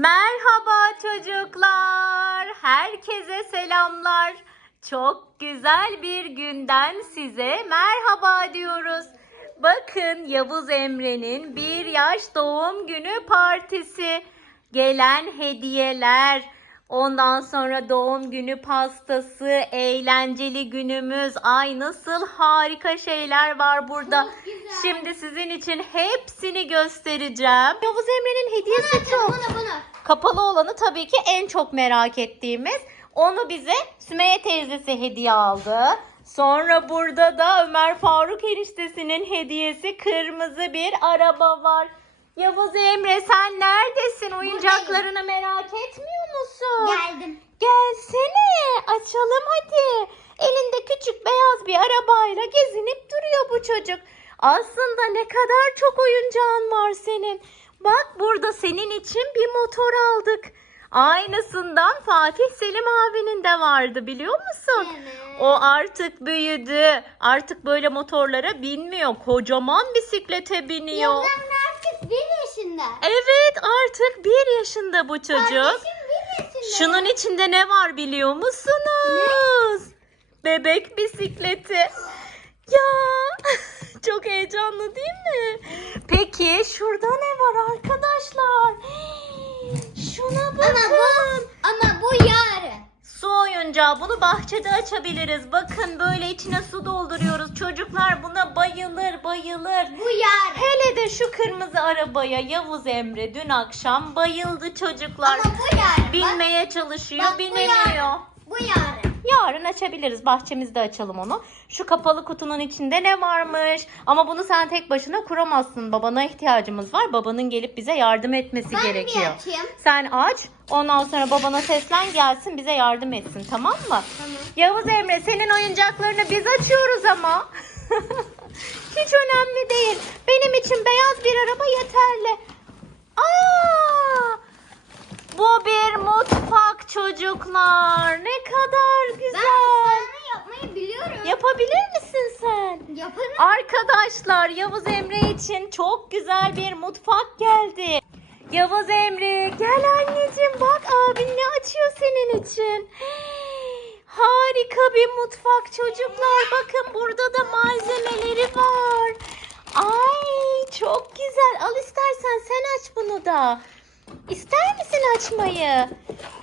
Merhaba çocuklar. Herkese selamlar. Çok güzel bir günden size merhaba diyoruz. Bakın Yavuz Emre'nin bir yaş doğum günü partisi. Gelen hediyeler, ondan sonra doğum günü pastası, eğlenceli günümüz. Ay nasıl harika şeyler var burada. Şimdi sizin için hepsini göstereceğim. Yavuz Emre'nin hediyesi çok. Bunu bunu. Kapalı olanı tabii ki en çok merak ettiğimiz. Onu bize Sümeyye teyzesi hediye aldı. Sonra burada da Ömer Faruk eniştesinin hediyesi kırmızı bir araba var. Yavuz Emre sen neredesin? Oyuncaklarını merak etmiyor musun? Geldim. Gelsene açalım hadi. Elinde küçük beyaz bir arabayla gezinip duruyor bu çocuk. Aslında ne kadar çok oyuncağın var senin. Bak burada senin için bir motor aldık. Aynısından Fatih Selim abinin de vardı biliyor musun? Evet. O artık büyüdü. Artık böyle motorlara binmiyor. Kocaman bisiklete biniyor. Bir yaşında. Evet artık bir yaşında bu çocuk. Kardeşim bir yaşında. Şunun içinde ne var biliyor musunuz? Bebek bisikleti. Ya çok heyecanlı değil mi? Peki şurada ne var arkadaşlar? Şuna Ama bakın. bu, ama bu yarın. Su oyuncağı bunu bahçede açabiliriz. Bakın böyle içine su dolduruyoruz. Çocuklar buna bayılır bayılır. Bu yarın. Hele de şu kırmızı arabaya Yavuz Emre dün akşam bayıldı çocuklar. Ama bu yarın. Binmeye çalışıyor, bak bu binemiyor. yarın. Bu yarın. Yarın açabiliriz. Bahçemizde açalım onu. Şu kapalı kutunun içinde ne varmış? Ama bunu sen tek başına kuramazsın. Babana ihtiyacımız var. Babanın gelip bize yardım etmesi Ben gerekiyor. açayım. Sen aç. Ondan sonra babana seslen gelsin bize yardım etsin. Tamam mı? Tamam. Yavuz Emre senin oyuncaklarını biz açıyoruz ama. Hiç önemli değil. Benim için beyaz bir araba yeterli. Aa! Bu bir mutfak çocuklar. Ne kadar Ben güzel. sana yapmayı biliyorum. Yapabilir misin sen? Yaparım. Arkadaşlar Yavuz Emre için çok güzel bir mutfak geldi. Yavuz Emre gel anneciğim bak abin ne açıyor senin için. Harika bir mutfak çocuklar. Bakın burada da malzemeleri var. Ay çok güzel. Al istersen sen aç bunu da. İster misin açmayı?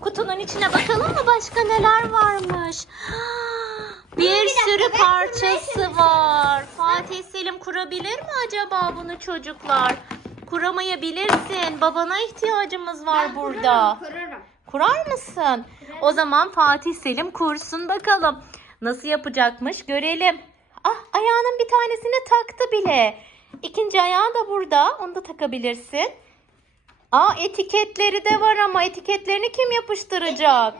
Kutunun içine bakalım mı başka neler varmış? Bir, sürü parçası var. Fatih Selim kurabilir mi acaba bunu çocuklar? Kuramayabilirsin. Babana ihtiyacımız var Ben burada. Kurarım, kurarım. Kurar mısın? O zaman Fatih Selim kursun bakalım. Nasıl yapacakmış görelim. Ah ayağının bir tanesini taktı bile. İkinci ayağı da burada. Onu da takabilirsin. Aa etiketleri de var ama etiketlerini kim yapıştıracak?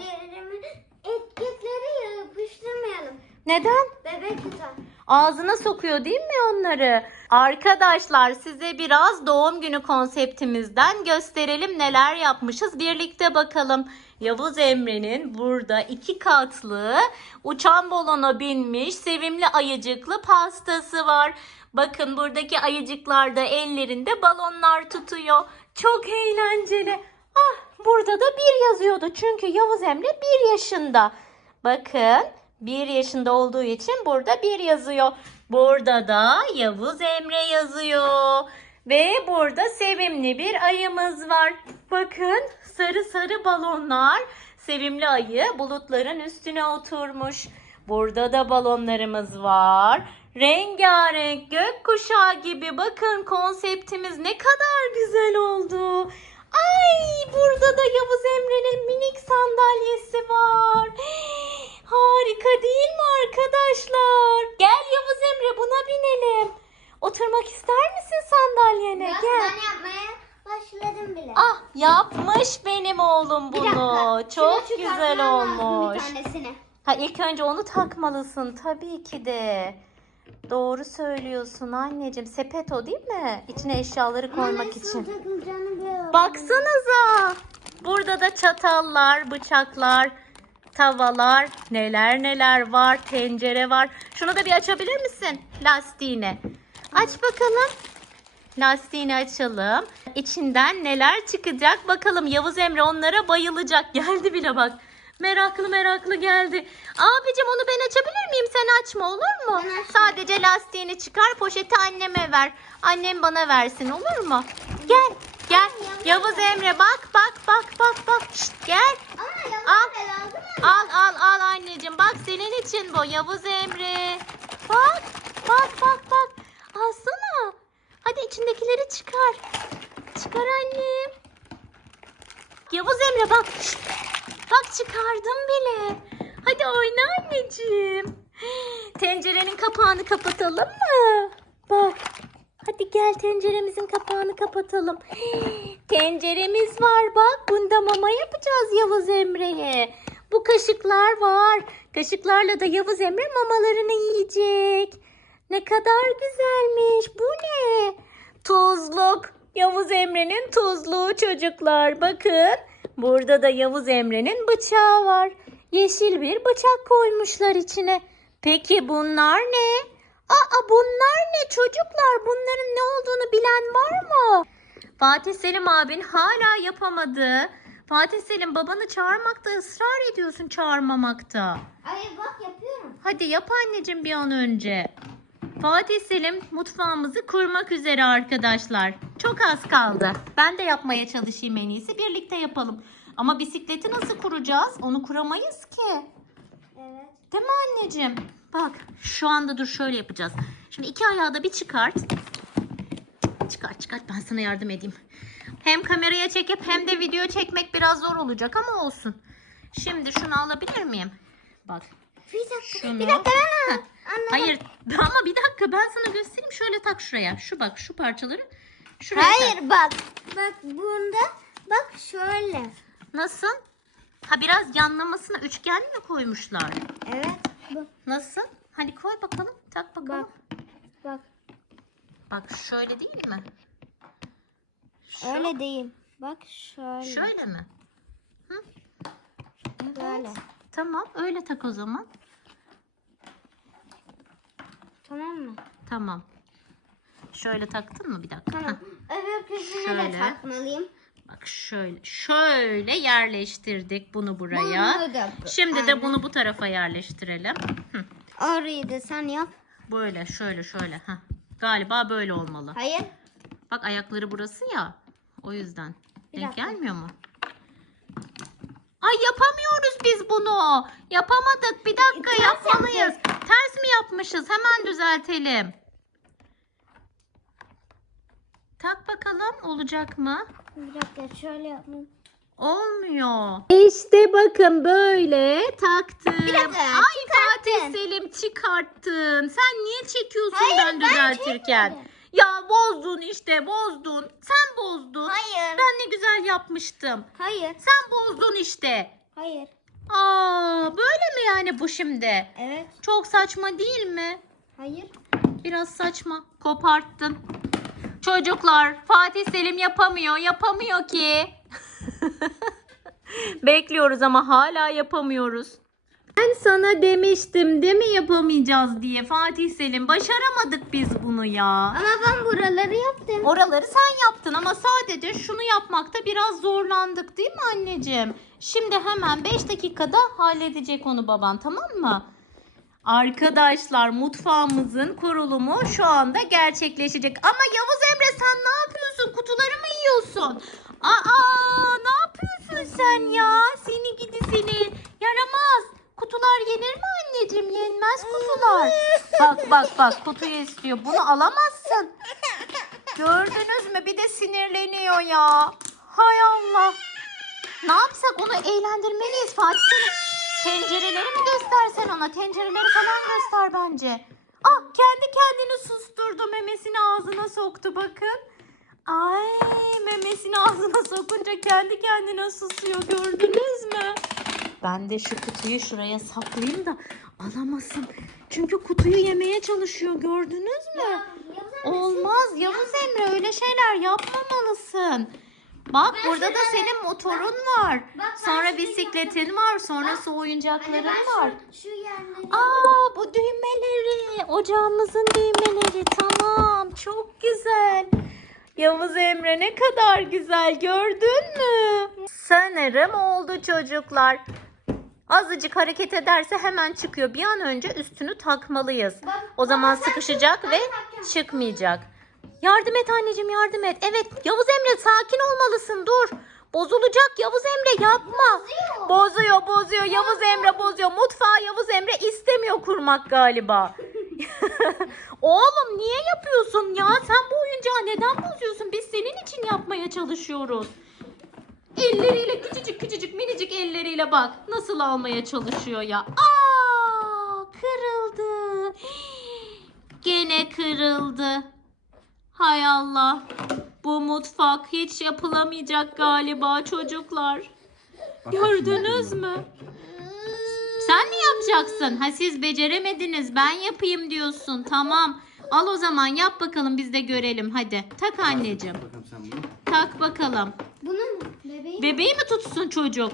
Etiketleri yapıştırmayalım. Neden? Bebek tutar. Ağzına sokuyor değil mi onları? Arkadaşlar size biraz doğum günü konseptimizden gösterelim neler yapmışız. Birlikte bakalım. Yavuz Emre'nin burada iki katlı uçan balona binmiş sevimli ayıcıklı pastası var. Bakın buradaki ayıcıklar da ellerinde balonlar tutuyor. Çok eğlenceli. Ah burada da bir yazıyordu çünkü Yavuz Emre bir yaşında. Bakın bir yaşında olduğu için burada bir yazıyor. Burada da Yavuz Emre yazıyor. Ve burada sevimli bir ayımız var. Bakın sarı sarı balonlar. Sevimli ayı bulutların üstüne oturmuş. Burada da balonlarımız var. Rengarenk gökkuşağı gibi bakın konseptimiz ne kadar güzel oldu. Ay burada da Yavuz Emre'nin minik sandalyesi var. Harika değil mi arkadaşlar? Gel Yavuz Emre buna binelim. Oturmak ister misin sandalyene? Bak, Gel. Ben yapmaya başladım bile. Ah yapmış benim oğlum bunu. Çok şunu güzel olmuş. Bir tanesini. Ha ilk önce onu takmalısın tabii ki de. Doğru söylüyorsun anneciğim. Sepet o değil mi? İçine eşyaları koymak Nasıl için. Baksanıza. Burada da çatallar, bıçaklar, tavalar, neler neler var, tencere var. Şunu da bir açabilir misin? Lastiğini. Aç bakalım. Lastiğini açalım. İçinden neler çıkacak bakalım. Yavuz Emre onlara bayılacak. Geldi bile bak. Meraklı meraklı geldi. Abicim onu ben açabilir miyim? Sen açma olur mu? Sadece lastiğini çıkar poşeti anneme ver. Annem bana versin olur mu? Gel gel. Yavuz Emre bak bak bak bak bak. Şşt, gel. Al. Al al al anneciğim. Bak senin için bu Yavuz Emre. Bak bak bak bak. Alsana. Hadi içindekileri çıkar. Çıkar annem. Yavuz Emre bak. Şşt. Bak çıkardım bile. Hadi oyna anneciğim. Tencerenin kapağını kapatalım mı? Bak. Hadi gel tenceremizin kapağını kapatalım. Tenceremiz var bak. Bunda mama yapacağız Yavuz Emre'ye. Bu kaşıklar var. Kaşıklarla da Yavuz Emre mamalarını yiyecek. Ne kadar güzelmiş. Bu ne? Tuzluk. Yavuz Emre'nin tuzluğu çocuklar. Bakın. Burada da Yavuz Emre'nin bıçağı var. Yeşil bir bıçak koymuşlar içine. Peki bunlar ne? Aa bunlar ne çocuklar? Bunların ne olduğunu bilen var mı? Fatih Selim abin hala yapamadı. Fatih Selim babanı çağırmakta ısrar ediyorsun çağırmamakta. Ay bak yapıyorum. Hadi yap anneciğim bir an önce. Fatih Selim mutfağımızı kurmak üzere arkadaşlar. Çok az kaldı. Ben de yapmaya çalışayım en iyisi. Birlikte yapalım. Ama bisikleti nasıl kuracağız? Onu kuramayız ki. Evet. Değil mi anneciğim? Bak şu anda dur şöyle yapacağız. Şimdi iki ayağı da bir çıkart. Çıkart çıkart ben sana yardım edeyim. Hem kameraya çekip hem de video çekmek biraz zor olacak ama olsun. Şimdi şunu alabilir miyim? Bak Bir dakika. şunu. Bir dakika ben Heh. anladım. Hayır ama bir dakika ben sana göstereyim. Şöyle tak şuraya. Şu bak şu parçaları. Şuraya tak. Hayır bak. Bak bunda bak şöyle. Nasıl? Ha biraz yanlamasına üçgen mi koymuşlar? Evet. Bak. Nasıl? Hadi koy bakalım. Tak bakalım. Bak. Bak. Bak şöyle değil mi? Şu, Öyle değil. Bak şöyle. Şöyle mi? Böyle. Tamam öyle tak o zaman. Tamam mı? Tamam. Şöyle taktın mı bir dakika? Tamam. Öbür köşesine Şöyle. de takmalıyım. Bak şöyle şöyle yerleştirdik bunu buraya. Bunu da bu- Şimdi de aynen. bunu bu tarafa yerleştirelim. Hı, Orayı da sen yap. Böyle şöyle şöyle. Heh. Galiba böyle olmalı. Hayır. Bak ayakları burası ya. O yüzden. Bir Denk dakika. gelmiyor mu? Ay yapamıyoruz biz bunu. Yapamadık. Bir dakika Ters yapmalıyız. Ters mi yapmışız? Hemen düzeltelim. Tak bakalım olacak mı? Bir dakika şöyle yapmayayım. Olmuyor. İşte bakın böyle taktım. Bir dakika, Ay Fatih çıkarttın. Selim çıkarttın. Sen niye çekiyorsun Hayır, ben ben düzeltirken? çekmedim. ya bozdun işte bozdun. Sen bozdun. Hayır. Ben ne güzel yapmıştım. Hayır. Sen bozdun işte. Hayır. Aa böyle mi yani bu şimdi? Evet. Çok saçma değil mi? Hayır. Biraz saçma. Koparttın. Çocuklar Fatih Selim yapamıyor. Yapamıyor ki. Bekliyoruz ama hala yapamıyoruz. Ben sana demiştim değil mi yapamayacağız diye Fatih Selim. Başaramadık biz bunu ya. Ama ben buraları yaptım. Oraları sen yaptın ama sadece şunu yapmakta biraz zorlandık değil mi anneciğim? Şimdi hemen 5 dakikada halledecek onu baban tamam mı? Arkadaşlar mutfağımızın kurulumu şu anda gerçekleşecek. Ama Yavuz Emre sen ne yapıyorsun? Kutuları mı yiyorsun? Aa ne yapıyorsun sen ya? Seni gidi seni. Yaramaz. Kutular yenir mi anneciğim? Yenmez kutular. Bak bak bak kutuyu istiyor. Bunu alamazsın. Gördünüz mü? Bir de sinirleniyor ya. Hay Allah. Ne yapsak onu eğlendirmeliyiz Fatih Selim. Tencereleri mi göstersen ona? Tencereleri falan göster bence. Ah kendi kendini susturdu. Memesini ağzına soktu bakın. Ay memesini ağzına sokunca kendi kendine susuyor. Gördünüz mü? Ben de şu kutuyu şuraya saklayayım da alamasın. Çünkü kutuyu yemeye çalışıyor. Gördünüz mü? Olmaz Yavuz Emre öyle şeyler yapmamalısın. Bak Ben burada da senin motorun var. bak Sonra bisikletin var. Sonrası Anne oyuncakların ben var. şu, şu Aa bu düğmeleri. Ocağımızın düğmeleri. Tamam. Çok güzel. Yavuz Emre ne kadar güzel gördün mü? Sanırım oldu çocuklar. Azıcık hareket ederse hemen çıkıyor. Bir an önce üstünü takmalıyız. O zaman sıkışacak ve çıkmayacak. Yardım et anneciğim yardım et. Evet Yavuz Emre sakin olmalısın dur. Bozulacak Yavuz Emre yapma. Bozuyor. Bozuyor bozuyor Yavuz Emre bozuyor. Mutfağı Yavuz Emre istemiyor kurmak galiba. Oğlum niye yapıyorsun ya? Sen bu oyuncağı neden bozuyorsun? Biz senin için yapmaya çalışıyoruz. Elleriyle küçücük küçücük minicik elleriyle bak nasıl almaya çalışıyor ya. Aa kırıldı. Gene kırıldı. Hay Allah. Bu mutfak hiç yapılamayacak galiba çocuklar. Gördünüz mü? Sen mi yapacaksın? Ha siz beceremediniz. Ben yapayım diyorsun. Tamam. Al o zaman yap bakalım biz de görelim. Hadi. Tak anneciğim. Bakalım sen bunu. Tak bakalım. Bunun bebeği. Bebeği mi tutsun çocuk?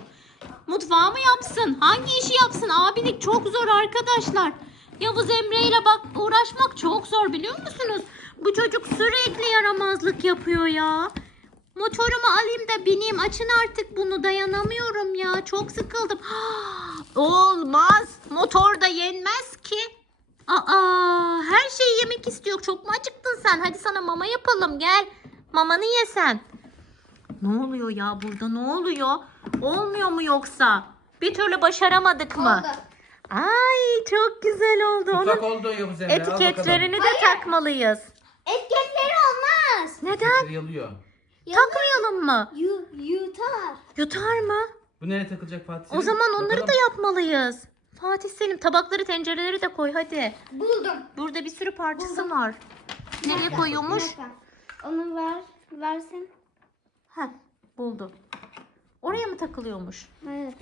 Mutfağı mı yapsın? Hangi işi yapsın? Abilik çok zor arkadaşlar. Yavuz Emre ile bak uğraşmak çok zor biliyor musunuz? Bu çocuk sürekli yaramazlık yapıyor ya. Motorumu alayım da bineyim. Açın artık bunu dayanamıyorum ya. Çok sıkıldım. Olmaz. Motor da yenmez ki. Aa, her şeyi yemek istiyor. Çok mu acıktın sen? Hadi sana mama yapalım gel. Mamanı ye sen. Ne oluyor ya burada ne oluyor? Olmuyor mu yoksa? Bir türlü başaramadık mı? Oldu. Ay çok güzel oldu. Onun oldu Yavuz Emre. etiketlerini de Hayır. takmalıyız. Etiketleri olmaz. Neden? Yalıyor. Takmayalım mı? Yu, yutar. Yutar mı? Bu nereye takılacak Fatih? O zaman onları da yapmalıyız. Fatih Selim tabakları tencereleri de koy hadi. Buldum. Burada bir sürü parçası var. Bir Nereye koyuyormuş? Onu ver. Versin. Heh, buldum. Oraya mı takılıyormuş? Hayır.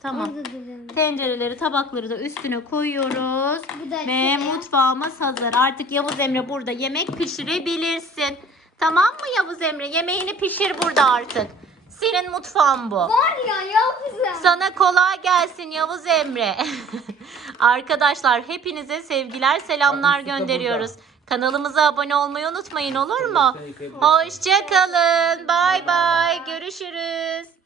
Tamam. Orada. Tencereleri, tabakları da üstüne koyuyoruz. Bu da Ve şuraya. mutfağımız hazır. Artık Yavuz Emre burada yemek pişirebilirsin. Tamam mı Yavuz Emre? Yemeğini pişir burada artık. Senin mutfağın bu. Var ya ya güzel. Sana kolay gelsin Yavuz Emre. Arkadaşlar hepinize sevgiler, selamlar gönderiyoruz. Kanalımıza abone olmayı unutmayın olur mu? Hoşçakalın. Bay bay. Görüşürüz.